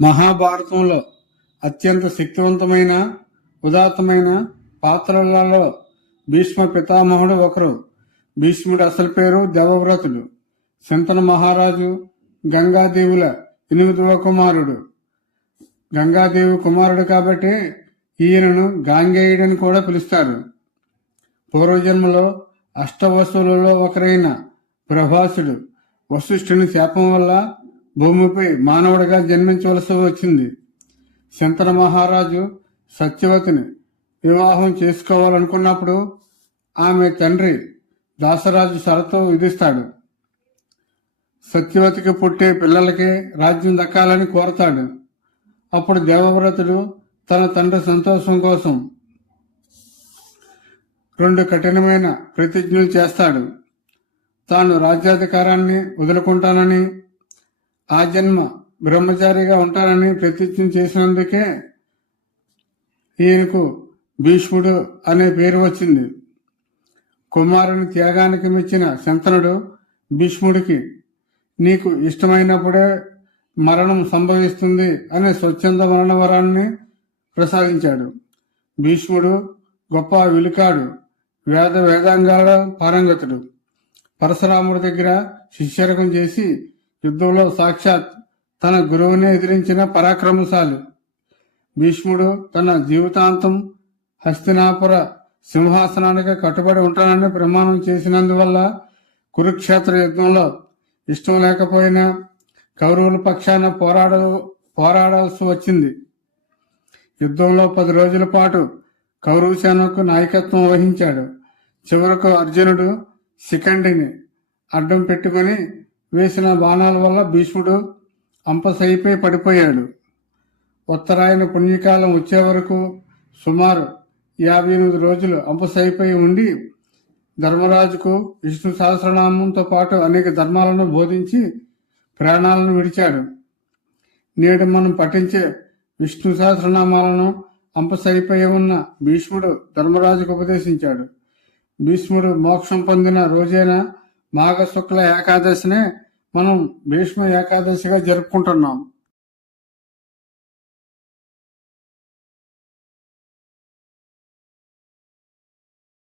మహాభారతంలో అత్యంత శక్తివంతమైన ఉదాత్తమైన పాత్రలలో భీష్మ పితామహుడు ఒకరు. భీష్ముడు అసలు పేరు దేవవ్రతుడు. శంతన మహారాజు గంగాదేవుల ఎనిమిదవ కుమారుడు. గంగాదేవి కుమారుడు కాబట్టి ఈయనను గాంగేయుడని కూడా పిలుస్తారు. పూర్వజన్మలో అష్టవసులలో ఒకరైన ప్రభాసుడు వశిష్ఠుని శాపం వల్ల భూమిపై మానవుడిగా జన్మించవలసి వచ్చింది. శంతన మహారాజు సత్యవతిని వివాహం చేసుకోవాలనుకున్నప్పుడు ఆమె తండ్రి దాసరాజు సరతో విధిస్తాడు. సత్యవతికి పుట్టే పిల్లలకి రాజ్యం దక్కాలని కోరతాడు. అప్పుడు దేవవ్రతుడు తన తండ్రి సంతోషం కోసం రెండు కఠినమైన ప్రతిజ్ఞలు చేస్తాడు. తాను రాజ్యాధికారాన్ని వదులుకుంటానని ఆ జన్మ బ్రహ్మచారిగా ఉంటానని ప్రతిజ్ఞ చేసినందుకే ఈయనకు భీష్ముడు అనే పేరు వచ్చింది. కుమారుని త్యాగానికి మెచ్చిన శంతనుడు భీష్ముడికి నీకు ఇష్టమైనప్పుడే మరణం సంభవిస్తుంది అనే స్వచ్ఛంద మరణ వరాన్ని ప్రసాదించాడు. భీష్ముడు గొప్ప విలుకాడు వేద వేదాంగాల పారంగతుడు. పరశురాముడి దగ్గర శిష్యరకం చేసి యుద్ధంలో సాక్షాత్ తన గురువుని ఎదిరించిన పరాక్రమశాలి. భీష్ముడు తన జీవితాంతం హస్తినాపుర సింహాసనానికి కట్టుబడి ఉంటానని ప్రమాణం చేసినందువల్ల కురుక్షేత్ర యుద్ధంలో ఇష్టం లేకపోయినా కౌరవుల పక్షాన పోరాడ పోరాడాల్సి వచ్చింది. యుద్ధంలో పది రోజుల పాటు కౌరవ సేనకు నాయకత్వం వహించాడు. చివరకు అర్జునుడు శిఖండిని అడ్డం పెట్టుకొని వేసిన బాణాల వల్ల భీష్ముడు అంపసైపై పడిపోయాడు. ఉత్తరాయణ పుణ్యకాలం వచ్చే వరకు సుమారు యాభై ఎనిమిది రోజులు అంపసైపై ఉండి ధర్మరాజుకు విష్ణు సహస్రనామంతో పాటు అనేక ధర్మాలను బోధించి ప్రాణాలను విడిచాడు. నేడు మనం పఠించే విష్ణు సహస్రనామాలను అంపసైపోయి ఉన్న భీష్ముడు ధర్మరాజుకు ఉపదేశించాడు. భీష్ముడు మోక్షం పొందిన రోజైనా మాఘ శుక్ల ఏకాదశినే మనం భీష్మ ఏకాదశిగా జరుపుకుంటున్నాం.